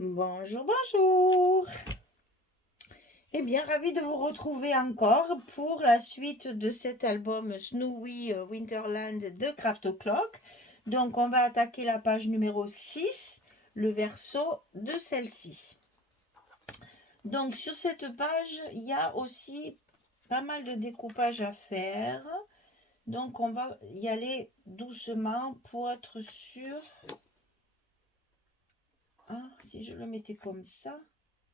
Bonjour, bonjour. Eh bien, ravi de vous retrouver encore pour la suite de cet album Snowy Winterland de Craft O'Clock. Donc, on va attaquer la page numéro 6, le verso de celle-ci. Donc, sur cette page, il y a aussi pas mal de découpage à faire. Donc, on va y aller doucement pour être sûr. Ah, si je le mettais comme ça.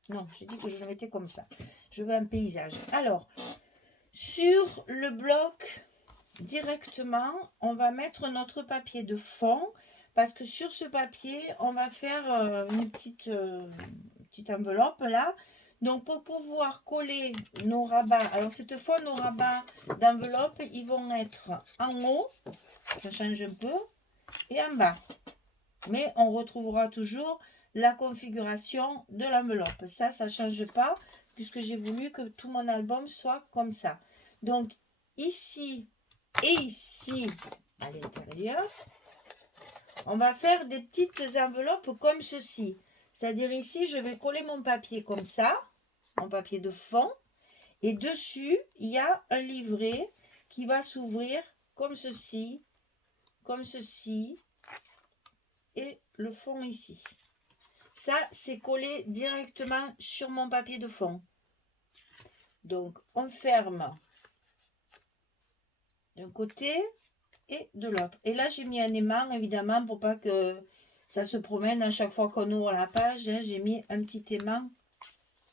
Non, j'ai dit que je le mettais comme ça. Je veux un paysage. Alors, sur le bloc, directement, on va mettre notre papier de fond. Parce que sur ce papier, on va faire une petite enveloppe là. Donc, pour pouvoir coller nos rabats, alors cette fois, nos rabats d'enveloppe, ils vont être en haut, ça change un peu, et en bas. Mais on retrouvera toujours la configuration de l'enveloppe. Ça ne change pas puisque j'ai voulu que tout mon album soit comme ça. Donc ici et ici à l'intérieur, on va faire des petites enveloppes comme ceci. C'est-à-dire ici, je vais coller mon papier comme ça, mon papier de fond. Et dessus, il y a un livret qui va s'ouvrir comme ceci, et le fond ici. Ça, c'est collé directement sur mon papier de fond. Donc, on ferme d'un côté et de l'autre. Et là, j'ai mis un aimant, évidemment, pour pas que ça se promène à chaque fois qu'on ouvre la page. J'ai mis un petit aimant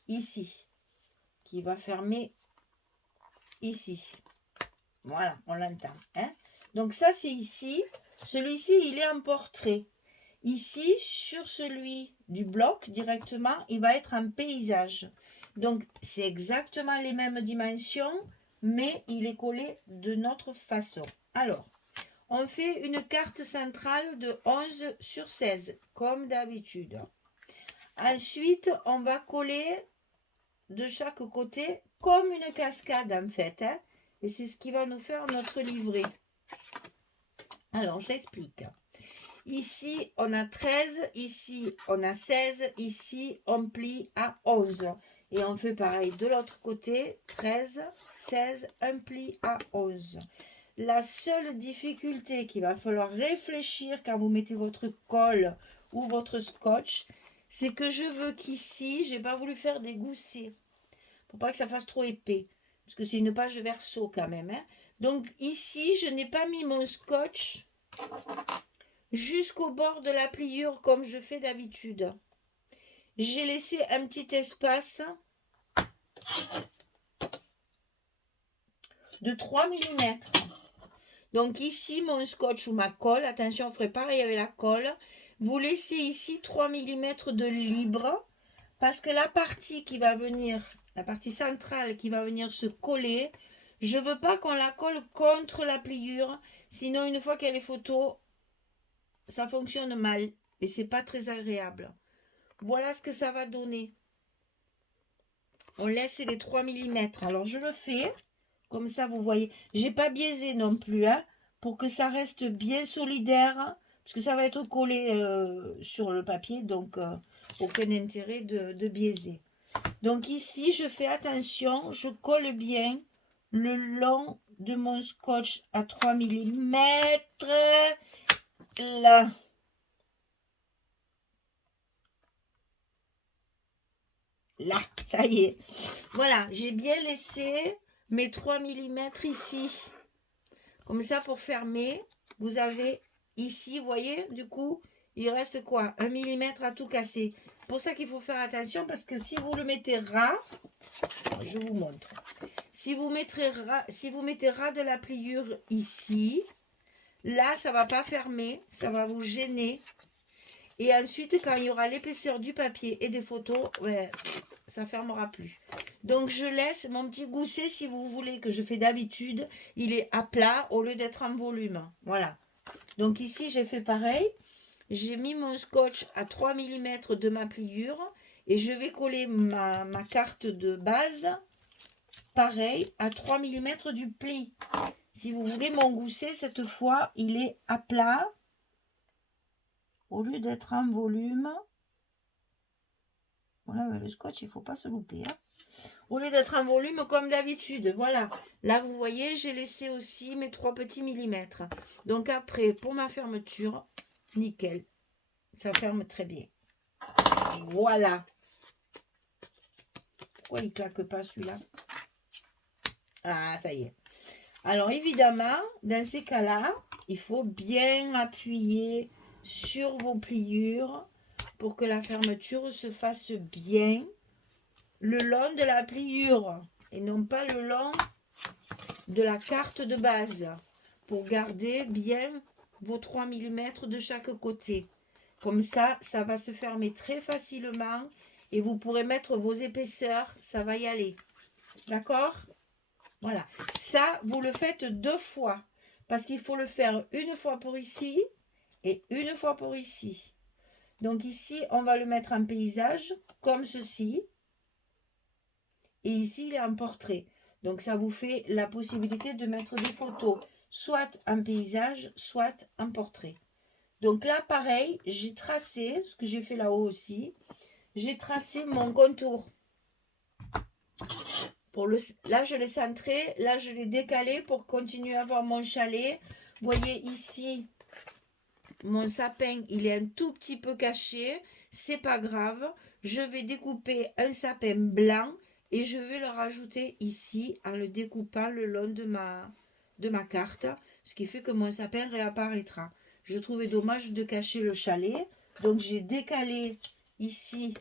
ici, qui va fermer ici. Voilà, on l'entend. Donc ça, c'est ici. Celui-ci, il est en portrait. Ici, sur celui du bloc, directement, il va être en paysage. Donc, c'est exactement les mêmes dimensions, mais il est collé de notre façon. Alors, on fait une carte centrale de 11 sur 16, comme d'habitude. Ensuite, on va coller de chaque côté, comme une cascade en fait. Et c'est ce qui va nous faire notre livret. Alors, j'explique. Ici, on a 13, ici, on a 16, ici, on plie à 11. Et on fait pareil de l'autre côté, 13, 16, un pli à 11. La seule difficulté qu'il va falloir réfléchir quand vous mettez votre colle ou votre scotch, c'est que je veux qu'ici, j'ai pas voulu faire des goussets pour pas que ça fasse trop épais, parce que c'est une page verso quand même. Donc ici, je n'ai pas mis mon scotch jusqu'au bord de la pliure comme je fais d'habitude. J'ai laissé un petit espace de 3 mm. Donc ici, mon scotch ou ma colle, attention, on ferait pareil avec la colle. Vous laissez ici 3 mm de libre parce que la partie qui va venir, la partie centrale qui va venir se coller, je veux pas qu'on la colle contre la pliure. Sinon, une fois qu'elle est photo, ça fonctionne mal et c'est pas très agréable. Voilà ce que ça va donner. On laisse les 3 mm. Alors je le fais, comme ça vous voyez. J'ai pas biaisé non plus, pour que ça reste bien solidaire, parce que ça va être collé sur le papier, donc aucun intérêt de biaiser. Donc ici, je fais attention, je colle bien le long de mon scotch à 3 mm. Là. Là, ça y est. Voilà, j'ai bien laissé mes 3 mm ici. Comme ça, pour fermer, vous avez ici, vous voyez, du coup, il reste quoi? 1 mm à tout casser. Pour ça qu'il faut faire attention, parce que si vous le mettez ras, je vous montre. Si vous mettez ras de la pliure ici, là, ça ne va pas fermer, ça va vous gêner. Et ensuite, quand il y aura l'épaisseur du papier et des photos, ouais, ça fermera plus. Donc je laisse mon petit gousset, si vous voulez, que je fais d'habitude, il est à plat au lieu d'être en volume. Voilà. Donc ici j'ai fait pareil. J'ai mis mon scotch à 3 mm de ma pliure et je vais coller ma carte de base pareil à 3 mm du pli. Si vous voulez, mon gousset cette fois il est à plat au lieu d'être en volume. Voilà, le scotch, il ne faut pas se louper. Hein. Au lieu d'être en volume comme d'habitude. Voilà. Là, vous voyez, j'ai laissé aussi mes 3 petits millimètres. Donc après, pour ma fermeture, nickel. Ça ferme très bien. Voilà. Pourquoi il ne claque pas celui-là? Ah, ça y est. Alors évidemment, dans ces cas-là, il faut bien appuyer sur vos pliures pour que la fermeture se fasse bien le long de la pliure et non pas le long de la carte de base pour garder bien vos 3 mm de chaque côté. Comme ça, ça va se fermer très facilement et vous pourrez mettre vos épaisseurs, ça va y aller. D'accord? Voilà. Ça, vous le faites 2 fois parce qu'il faut le faire une fois pour ici et une fois pour ici. Donc ici, on va le mettre en paysage comme ceci. Et ici, il est en portrait. Donc ça vous fait la possibilité de mettre des photos, soit en paysage, soit en portrait. Donc là, pareil, j'ai tracé, ce que j'ai fait là-haut aussi, j'ai tracé mon contour. Là, je l'ai centré, là, je l'ai décalé pour continuer à avoir mon chalet. Vous voyez ici, mon sapin, il est un tout petit peu caché. C'est pas grave. Je vais découper un sapin blanc et je vais le rajouter ici en le découpant le long de ma carte. Ce qui fait que mon sapin réapparaîtra. Je trouvais dommage de cacher le chalet. Donc, j'ai décalé ici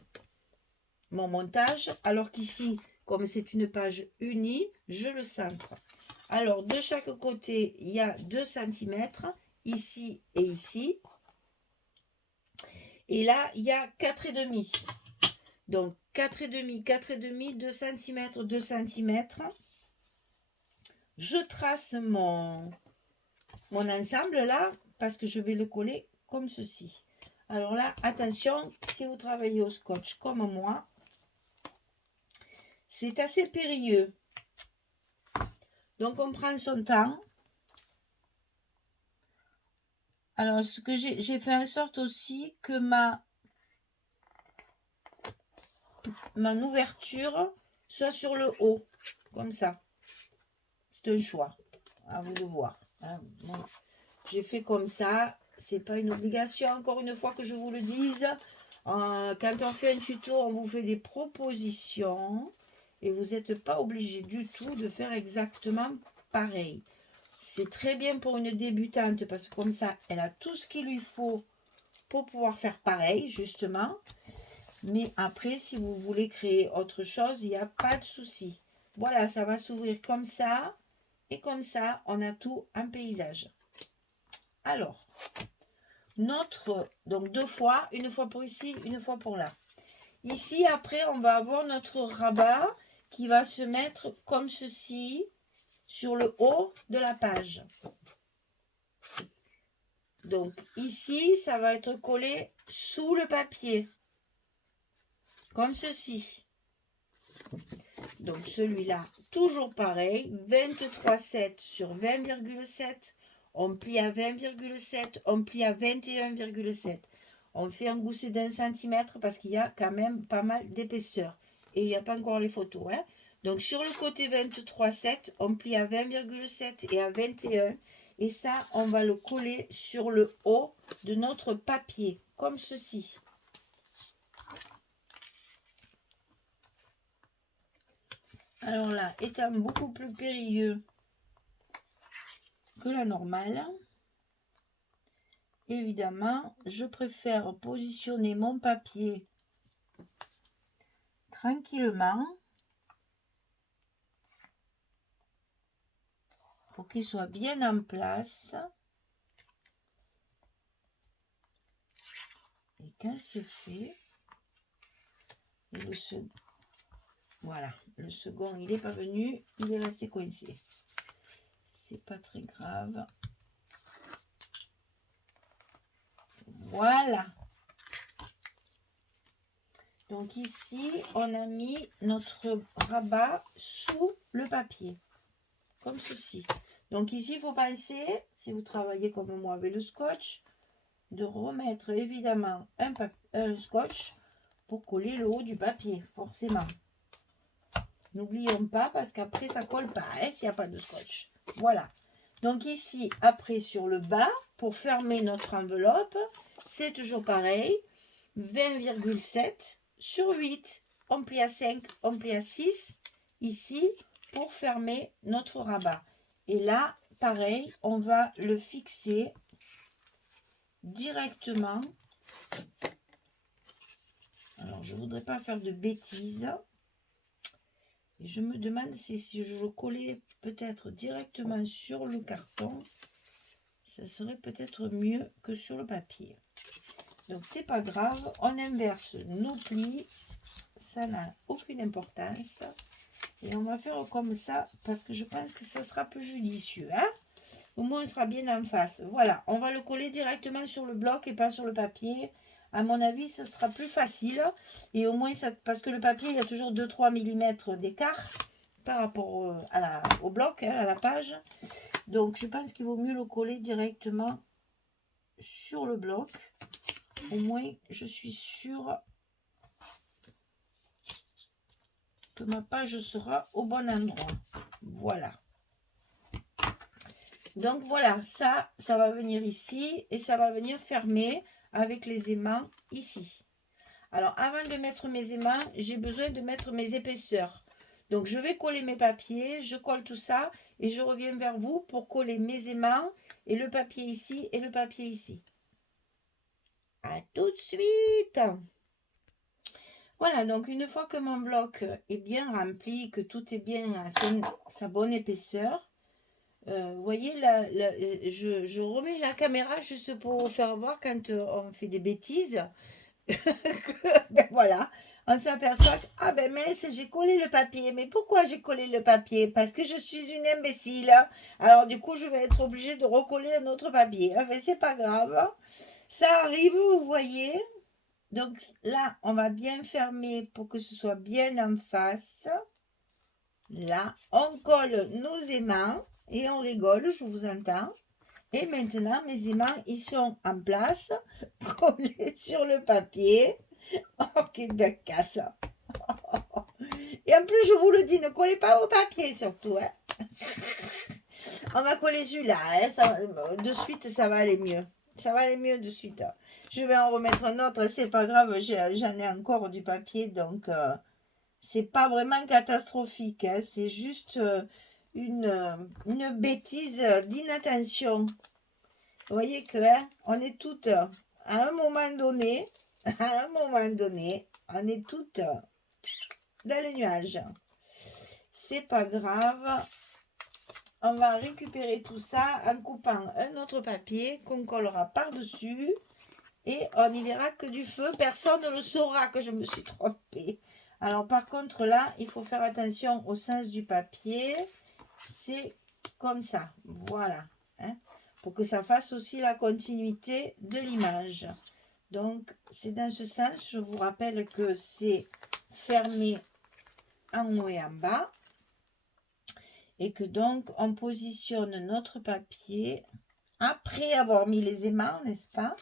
mon montage. Alors qu'ici, comme c'est une page unie, je le centre. Alors, de chaque côté, il y a 2 cm, ici et ici. Et là, il y a 4,5. Donc, 4,5, 4,5, 2 cm, 2 cm. Je trace mon ensemble là, parce que je vais le coller comme ceci. Alors là, attention, si vous travaillez au scotch comme moi, c'est assez périlleux. Donc, on prend son temps. Alors, ce que j'ai fait en sorte aussi que mon ouverture soit sur le haut, comme ça. C'est un choix, à vous de voir. Hein. Bon. J'ai fait comme ça, c'est pas une obligation, encore une fois que je vous le dise. Quand on fait un tuto, on vous fait des propositions et vous n'êtes pas obligé du tout de faire exactement pareil. C'est très bien pour une débutante parce que comme ça, elle a tout ce qu'il lui faut pour pouvoir faire pareil, justement. Mais après, si vous voulez créer autre chose, il n'y a pas de souci. Voilà, ça va s'ouvrir comme ça. Et comme ça, on a tout en paysage. Alors, donc 2 fois, une fois pour ici, une fois pour là. Ici, après, on va avoir notre rabat qui va se mettre comme ceci sur le haut de la page. Donc ici, ça va être collé sous le papier, comme ceci. Donc celui-là, toujours pareil, 23,7 sur 20,7. On plie à 20,7, on plie à 21,7. On fait un gousset d'1 cm parce qu'il y a quand même pas mal d'épaisseur. Et il n'y a pas encore les photos. Hein. Donc sur le côté 23,7, on plie à 20,7 et à 21. Et ça, on va le coller sur le haut de notre papier, comme ceci. Alors là, étant beaucoup plus périlleux que la normale, évidemment, je préfère positionner mon papier tranquillement pour qu'il soit bien en place. Et quand c'est fait, et voilà, le second, il n'est pas venu, il est resté coincé. C'est pas très grave. Voilà. Donc ici, on a mis notre rabat sous le papier, comme ceci. Donc ici, il faut penser, si vous travaillez comme moi avec le scotch, de remettre évidemment un scotch pour coller le haut du papier, forcément. N'oublions pas, parce qu'après, ça colle pas, hein, s'il n'y a pas de scotch. Voilà. Donc ici, après, sur le bas, pour fermer notre enveloppe, c'est toujours pareil. 20,7 sur 8. On plie à 5, on plie à 6. Ici, pour fermer notre rabat. Et là, pareil, on va le fixer directement. Alors, je ne voudrais pas faire de bêtises. Et je me demande si je collais peut-être directement sur le carton, ça serait peut-être mieux que sur le papier. Donc, c'est pas grave. On inverse nos plis. Ça n'a aucune importance. Et on va faire comme ça parce que je pense que ça sera plus judicieux. Hein? Au moins, on sera bien en face. Voilà, on va le coller directement sur le bloc et pas sur le papier. À mon avis, ce sera plus facile. Et au moins, ça, parce que le papier, il y a toujours 2-3 mm d'écart par rapport au bloc, hein, à la page. Donc, je pense qu'il vaut mieux le coller directement sur le bloc. Au moins, je suis sûre que ma page sera au bon endroit. Voilà. Donc voilà, ça va venir ici et ça va venir fermer avec les aimants ici. Alors avant de mettre mes aimants, j'ai besoin de mettre mes épaisseurs. Donc je vais coller mes papiers, je colle tout ça et je reviens vers vous pour coller mes aimants et le papier ici et le papier ici. À tout de suite! Voilà, donc une fois que mon bloc est bien rempli, que tout est bien à sa bonne épaisseur, vous voyez, là, je remets la caméra juste pour vous faire voir quand on fait des bêtises. Ben voilà, on s'aperçoit que, ah ben mince, j'ai collé le papier. Mais pourquoi j'ai collé le papier? Parce que je suis une imbécile. Alors du coup, je vais être obligée de recoller un autre papier. Enfin, c'est pas grave. Ça arrive, vous voyez. Donc là, on va bien fermer pour que ce soit bien en face. Là, on colle nos aimants et on rigole, je vous entends. Et maintenant, mes aimants, ils sont en place, collés sur le papier. Oh, quelle belle casse! Et en plus, je vous le dis, ne collez pas au papier surtout. Hein. On va coller celui-là. Hein, de suite, ça va aller mieux. Ça va aller mieux de suite. Je vais en remettre un autre. C'est pas grave, j'en ai encore du papier. Donc, c'est pas vraiment catastrophique. Hein, c'est juste une bêtise d'inattention. Vous voyez que hein, on est toutes à un moment donné, on est toutes dans les nuages. C'est pas grave. On va récupérer tout ça en coupant un autre papier qu'on collera par-dessus. Et on n'y verra que du feu. Personne ne le saura que je me suis trompée. Alors par contre là, il faut faire attention au sens du papier. C'est comme ça. Voilà. Hein, pour que ça fasse aussi la continuité de l'image. Donc c'est dans ce sens. Je vous rappelle que c'est fermé en haut et en bas. Et que donc on positionne notre papier après avoir mis les aimants, n'est-ce pas?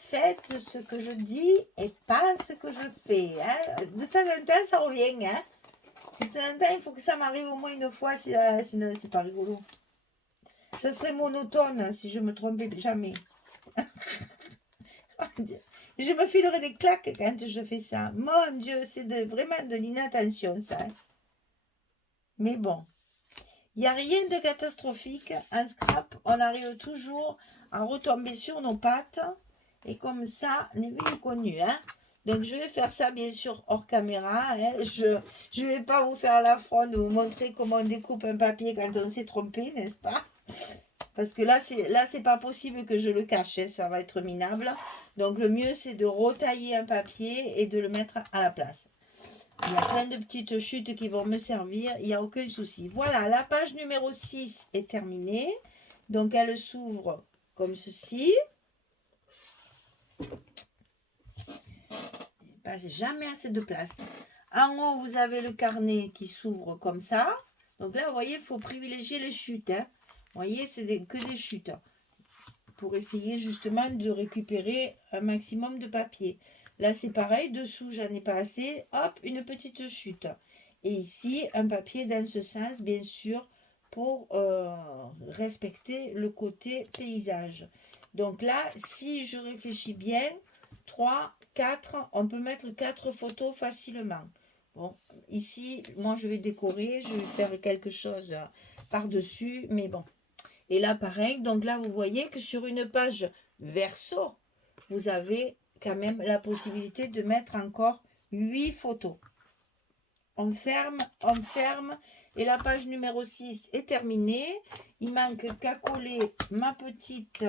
Faites ce que je dis et pas ce que je fais. Hein. De temps en temps, ça revient. Hein. De temps en temps, il faut que ça m'arrive au moins une fois, sinon c'est pas rigolo. Ça serait monotone si je me trompais jamais. Je me filerais des claques quand je fais ça. Mon Dieu, c'est vraiment de l'inattention, ça. Mais bon, il n'y a rien de catastrophique. En scrap, on arrive toujours à retomber sur nos pattes. Et comme ça, n'est vu connu. Hein. Donc, je vais faire ça, bien sûr, hors caméra. Hein. Je ne vais pas vous faire l'affront de vous montrer comment on découpe un papier quand on s'est trompé, n'est-ce pas? Parce que là, c'est pas possible que je le cache. Hein. Ça va être minable. Donc, le mieux, c'est de retailler un papier et de le mettre à la place. Il y a plein de petites chutes qui vont me servir. Il n'y a aucun souci. Voilà, la page numéro 6 est terminée. Donc, elle s'ouvre comme ceci. Pas jamais assez de place. En haut, vous avez le carnet qui s'ouvre comme ça. Donc là, vous voyez, il faut privilégier les chutes. Hein. Vous voyez, c'est que des chutes. pour essayer justement de récupérer un maximum de papier. Là, c'est pareil, dessous, j'en ai pas assez. Hop, une petite chute. Et ici, un papier dans ce sens, bien sûr, pour respecter le côté paysage. Donc là, si je réfléchis bien, 3, 4, on peut mettre 4 photos facilement. Bon, ici, moi, je vais décorer, je vais faire quelque chose par-dessus, mais bon. Et là, pareil, donc là, vous voyez que sur une page verso, vous avez quand même la possibilité de mettre encore 8 photos. On ferme, et la page numéro 6 est terminée. Il manque qu'à coller ma petite...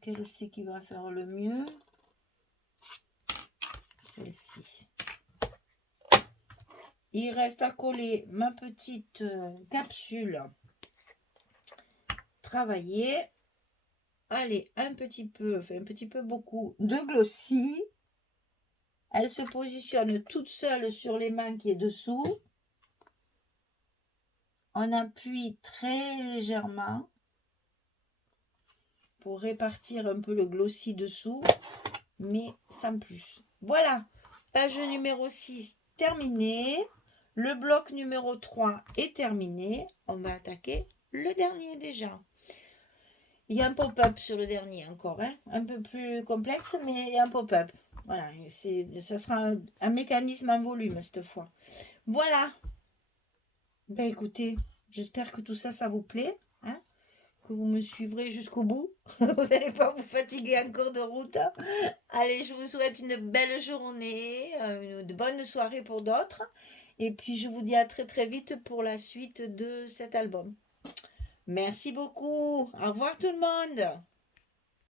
Quelle c'est qui va faire le mieux? Celle-ci. Il reste à coller ma petite capsule travaillée. Allez, un petit peu beaucoup de glossy. Elle se positionne toute seule sur les mains qui est dessous. On appuie très légèrement pour répartir un peu le glossy dessous, mais sans plus. Voilà, page numéro 6 terminée. Le bloc numéro 3 est terminé. On va attaquer le dernier déjà. Il y a un pop-up sur le dernier encore, hein, un peu plus complexe, mais il y a un pop-up. Voilà, ça sera un mécanisme en volume cette fois. Voilà. Ben écoutez, j'espère que tout ça, ça vous plaît, hein, que vous me suivrez jusqu'au bout. Vous n'allez pas vous fatiguer encore de route. Allez, je vous souhaite une belle journée, de bonnes soirées pour d'autres. Et puis, je vous dis à très très vite pour la suite de cet album. Merci beaucoup. Au revoir tout le monde.